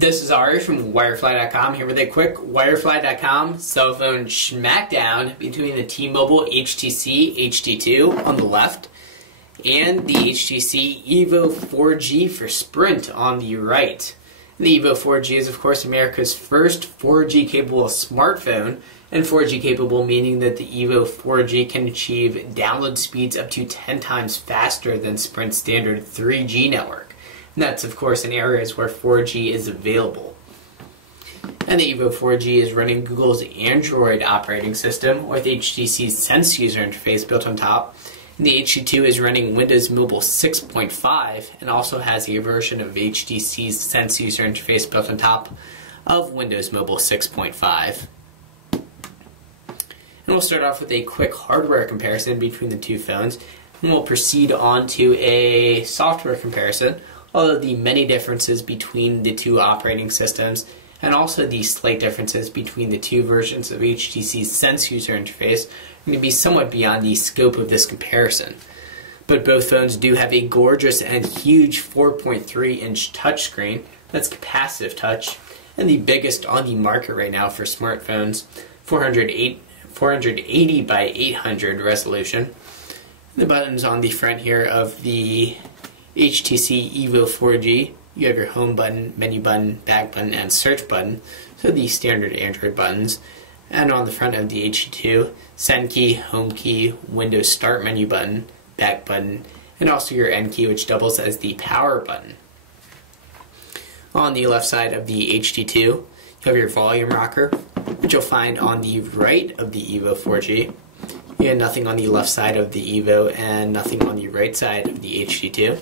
This is Ari from Wirefly.com here with a quick Wirefly.com cell phone schmackdown between the T-Mobile HTC HD2 on the left and the HTC EVO 4G for Sprint on the right. The EVO 4G is, of course, America's first 4G capable smartphone, and 4G capable meaning that the EVO 4G can achieve download speeds up to 10 times faster than Sprint's standard 3G network. And that's, of course, in areas where 4G is available. And the EVO 4G is running Google's Android operating system with HTC's Sense user interface built on top. And the HD2 is running Windows Mobile 6.5 and also has a version of HTC's Sense user interface built on top of Windows Mobile 6.5. And we'll start off with a quick hardware comparison between the two phones, and we'll proceed on to a software comparison, although the many differences between the two operating systems and also the slight differences between the two versions of HTC's Sense user interface are going to be somewhat beyond the scope of this comparison. But both phones do have a gorgeous and huge 4.3-inch touchscreen that's capacitive touch, and the biggest on the market right now for smartphones, 480 by 800 resolution. The buttons on the front here of the HTC EVO 4G, you have your home button, menu button, back button, and search button, so the standard Android buttons. And on the front of the HD2, send key, home key, Windows start menu button, back button, and also your end key, which doubles as the power button. On the left side of the HD2, you have your volume rocker, which you'll find on the right of the EVO 4G. You have nothing on the left side of the EVO and nothing on the right side of the HD2.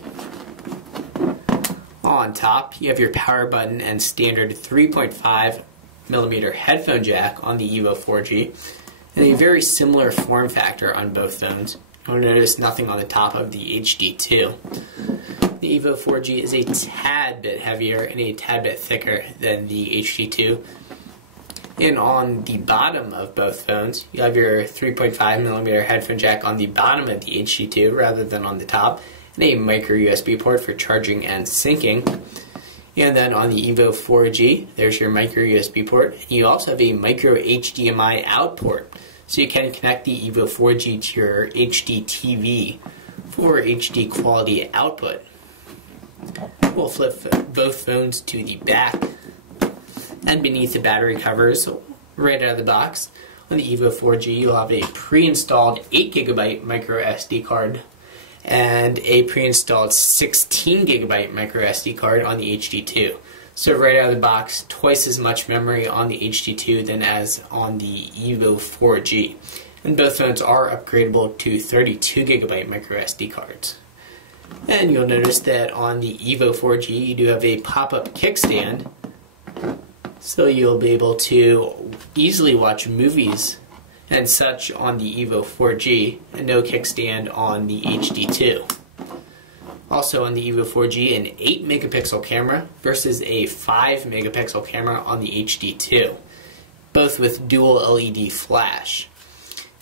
On top, you have your power button and standard 3.5mm headphone jack on the EVO 4G, and a very similar form factor on both phones. You'll notice nothing on the top of the HD2. The EVO 4G is a tad bit heavier and a tad bit thicker than the HD2. And on the bottom of both phones, you have your 3.5mm headphone jack on the bottom of the HD2 rather than on the top, and a micro USB port for charging and syncing. And then on the EVO 4G, there's your micro USB port. You also have a micro HDMI out port, so you can connect the EVO 4G to your HD TV for HD quality output. We'll flip both phones to the back. And beneath the battery covers, right out of the box, on the EVO 4G, you'll have a pre-installed 8GB micro SD card and a pre-installed 16GB micro SD card on the HD2. So right out of the box, twice as much memory on the HD2 than as on the EVO 4G. And both phones are upgradable to 32GB micro SD cards. And you'll notice that on the EVO 4G, you do have a pop-up kickstand, so you'll be able to easily watch movies and such on the EVO 4G, and no kickstand on the HD2. Also on the EVO 4G, an 8-megapixel camera versus a 5-megapixel camera on the HD2, both with dual LED flash.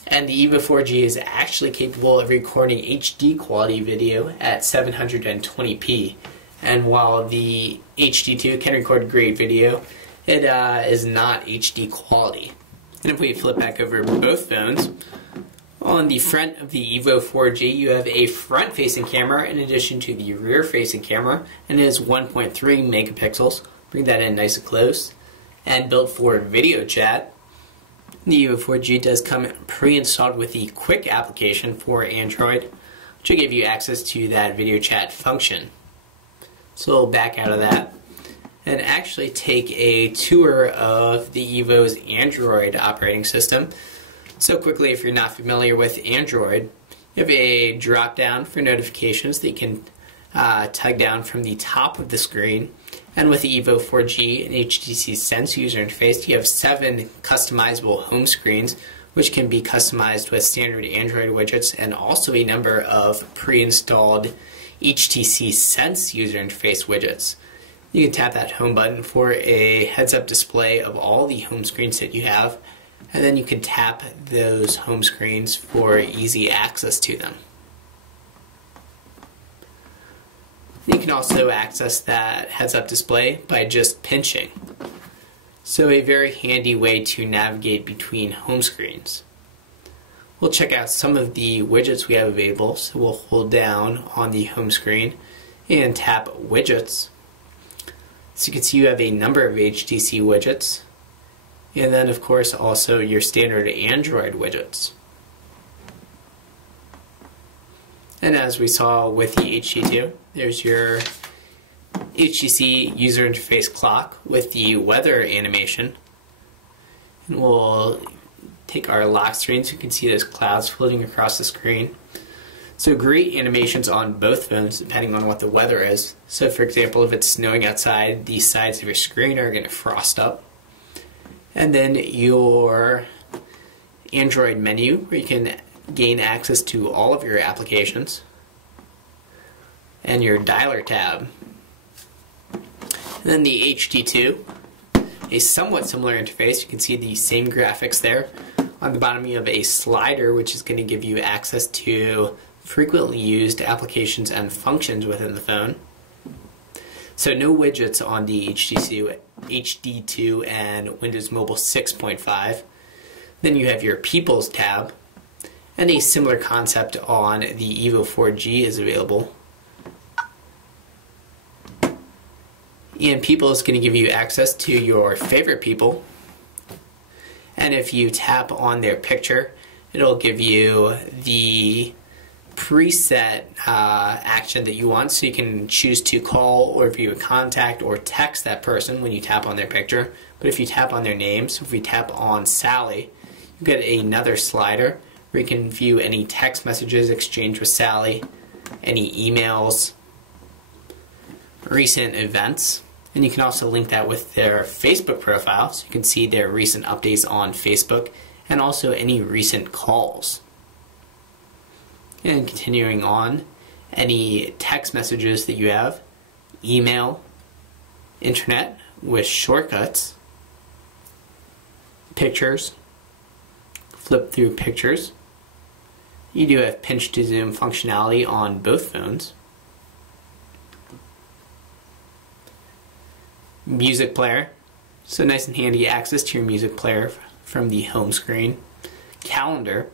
And the EVO 4G is actually capable of recording HD quality video at 720p, and while the HD2 can record great video, it is not HD quality. And if we flip back over both phones, on the front of the EVO 4G, you have a front-facing camera in addition to the rear-facing camera, and it is 1.3 megapixels. Bring that in nice and close. And built for video chat. The EVO 4G does come pre-installed with the Quick application for Android, which will give you access to that video chat function. So we'll back out of that and actually take a tour of the EVO's Android operating system. So quickly, if you're not familiar with Android, you have a drop down for notifications that you can tug down from the top of the screen. And with the EVO 4G and HTC Sense user interface, you have 7 customizable home screens, which can be customized with standard Android widgets, and also a number of pre-installed HTC Sense user interface widgets. You can tap that home button for a heads-up display of all the home screens that you have, and then you can tap those home screens for easy access to them. You can also access that heads-up display by just pinching. So a very handy way to navigate between home screens. We'll check out some of the widgets we have available. So we'll hold down on the home screen and tap widgets. So you can see you have a number of HTC widgets. And then of course also your standard Android widgets. And as we saw with the HD2, there's your HTC user interface clock with the weather animation. And we'll take our lock screen so you can see those clouds floating across the screen. So great animations on both phones depending on what the weather is. So for example, if it's snowing outside, the sides of your screen are going to frost up. And then your Android menu where you can gain access to all of your applications. And your dialer tab. And then the HD2, a somewhat similar interface. You can see the same graphics there. On the bottom you have a slider which is going to give you access to frequently used applications and functions within the phone. So no widgets on the HTC HD2 and Windows Mobile 6.5. Then you have your People's tab, and a similar concept on the EVO 4G is available. And People is going to give you access to your favorite people. And if you tap on their picture, it'll give you the preset action that you want. So you can choose to call or view a contact or text that person when you tap on their picture. But if you tap on their name, so if we tap on Sally, you get another slider where you can view any text messages exchanged with Sally, any emails, recent events. And you can also link that with their Facebook profile, so you can see their recent updates on Facebook and also any recent calls. And continuing on, any text messages that you have, email, internet with shortcuts, pictures, flip through pictures. You do have pinch to zoom functionality on both phones. Music player, so nice and handy access to your music player from the home screen. Calendar,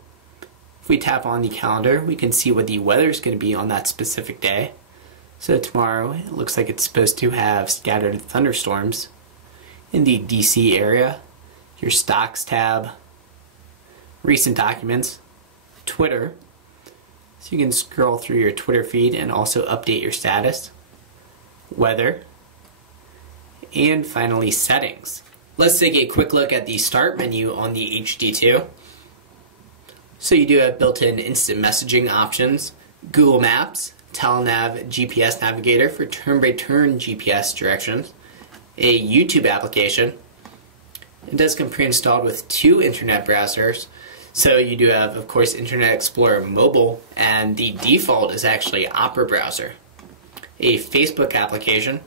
if we tap on the calendar we can see what the weather is going to be on that specific day. So tomorrow it looks like it's supposed to have scattered thunderstorms in the DC area. Your stocks tab, recent documents, Twitter, so you can scroll through your Twitter feed and also update your status, weather, and finally settings. Let's take a quick look at the start menu on the HD2. So you do have built-in instant messaging options, Google Maps, Telenav GPS Navigator for turn-by-turn GPS directions, a YouTube application. It does come pre-installed with 2 internet browsers. So you do have, of course, Internet Explorer Mobile, and the default is actually Opera browser. A Facebook application.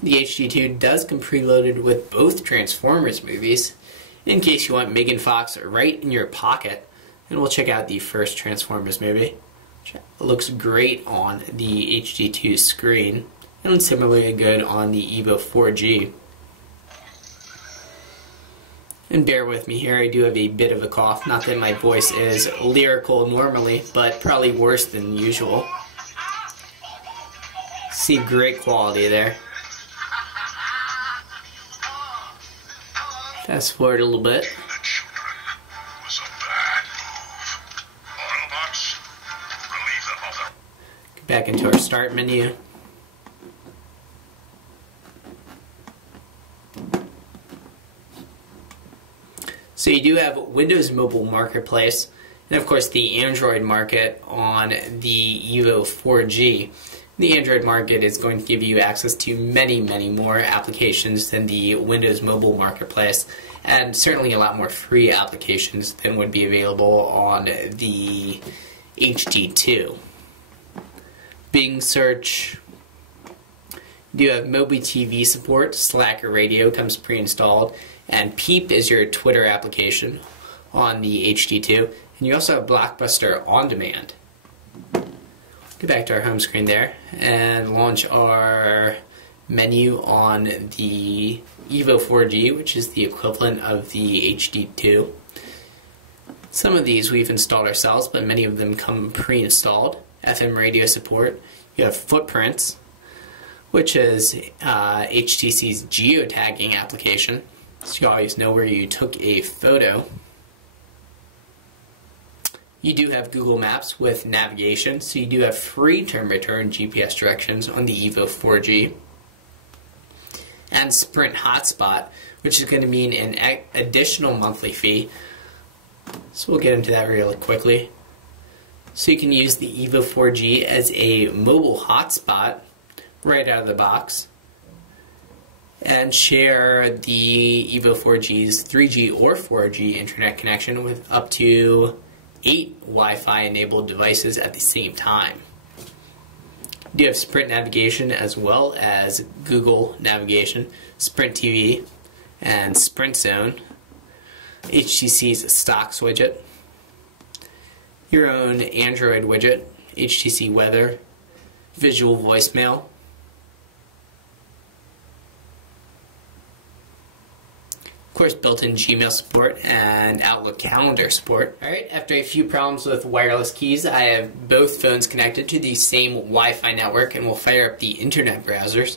The HD2 does come preloaded with both Transformers movies, in case you want Megan Fox right in your pocket. And we'll check out the first Transformers movie. It looks great on the HD2 screen, and similarly good on the EVO 4G. And bear with me here, I do have a bit of a cough. Not that my voice is lyrical normally, but probably worse than usual. See great quality there. Fast forward a little bit. Get back into our start menu. So you do have Windows Mobile Marketplace, and of course the Android market on the EVO 4G. The Android market is going to give you access to many, many more applications than the Windows Mobile Marketplace, and certainly a lot more free applications than would be available on the HD2. Bing search. You do have Mobi TV support, Slacker Radio comes pre-installed, and Peep is your Twitter application on the HD2, and you also have Blockbuster On Demand. You Go back to our home screen there and launch our menu on the EVO 4G, which is the equivalent of the HD2. Some of these we've installed ourselves, but many of them come pre-installed. FM radio support. You have footprints, which is HTC's geotagging application, so you always know where you took a photo. You do have Google Maps with navigation, so you do have free turn-by-turn GPS directions on the EVO 4G. And Sprint Hotspot, which is going to mean an additional monthly fee. So we'll get into that really quickly. So you can use the EVO 4G as a mobile hotspot right out of the box and share the EVO 4G's 3G or 4G internet connection with up to 8 Wi-Fi enabled devices at the same time. You do have Sprint navigation as well as Google navigation, Sprint TV, and Sprint Zone, HTC's stocks widget, your own Android widget, HTC Weather, visual voicemail, of course built-in Gmail support and Outlook calendar support. Alright, after a few problems with wireless keys, I have both phones connected to the same Wi-Fi network, and we'll fire up the internet browsers.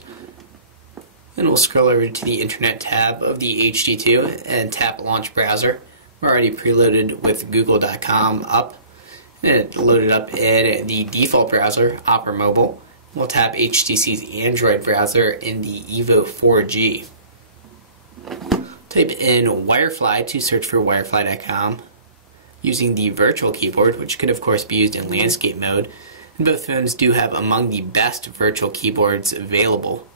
Then we'll scroll over to the internet tab of the HD2 and tap launch browser. We're already preloaded with google.com up. And it loaded up in the default browser, Opera Mobile. We'll tap HTC's Android browser in the EVO 4G. Type in Wirefly to search for wirefly.com using the virtual keyboard, which could of course be used in landscape mode, and both phones do have among the best virtual keyboards available.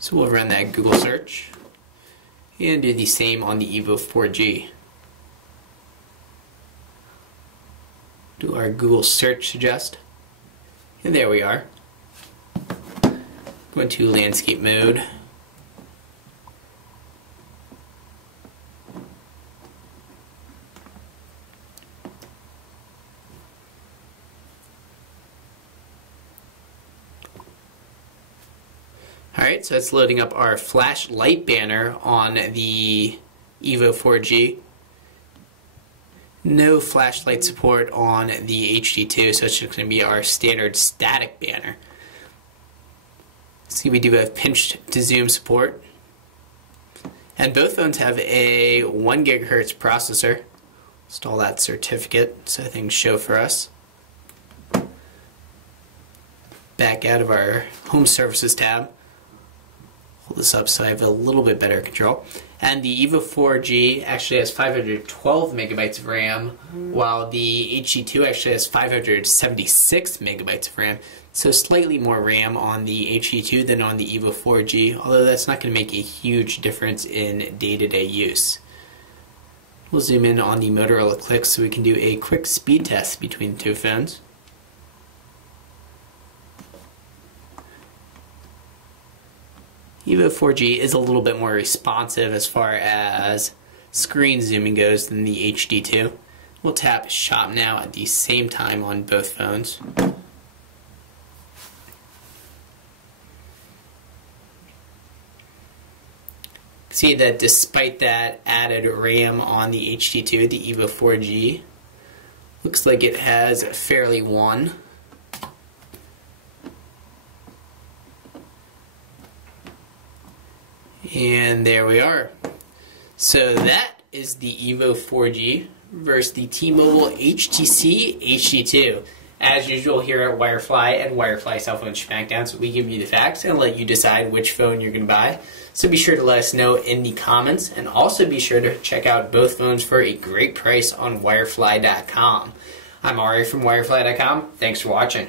So we'll run that Google search and do the same on the EVO 4G. Do our Google search suggest, and there we are. Go into landscape mode. Alright, so it's loading up our flashlight banner on the EVO 4G. No flashlight support on the HD2, so it's just going to be our standard static banner. See, we do have pinch to zoom support. And both phones have a 1 GHz processor. Install that certificate so things show for us. Back out of our home services tab. Hold this up so I have a little bit better control. And the EVO 4G actually has 512 megabytes of RAM, while the HD2 actually has 576 megabytes of RAM. So slightly more RAM on the HD2 than on the EVO 4G, although that's not going to make a huge difference in day-to-day use. We'll zoom in on the Motorola Click so we can do a quick speed test between the two phones. EVO 4G is a little bit more responsive as far as screen zooming goes than the HD2. We'll tap Shop Now at the same time on both phones. See that despite that added RAM on the HD2, the EVO 4G looks like it has fairly won. And there we are. So that is the EVO 4G versus the T-Mobile HTC HD2. As usual here at Wirefly and Wirefly Cell Phone Schmackdowns, we give you the facts and let you decide which phone you're going to buy. So be sure to let us know in the comments, and also be sure to check out both phones for a great price on Wirefly.com. I'm Ari from Wirefly.com. Thanks for watching.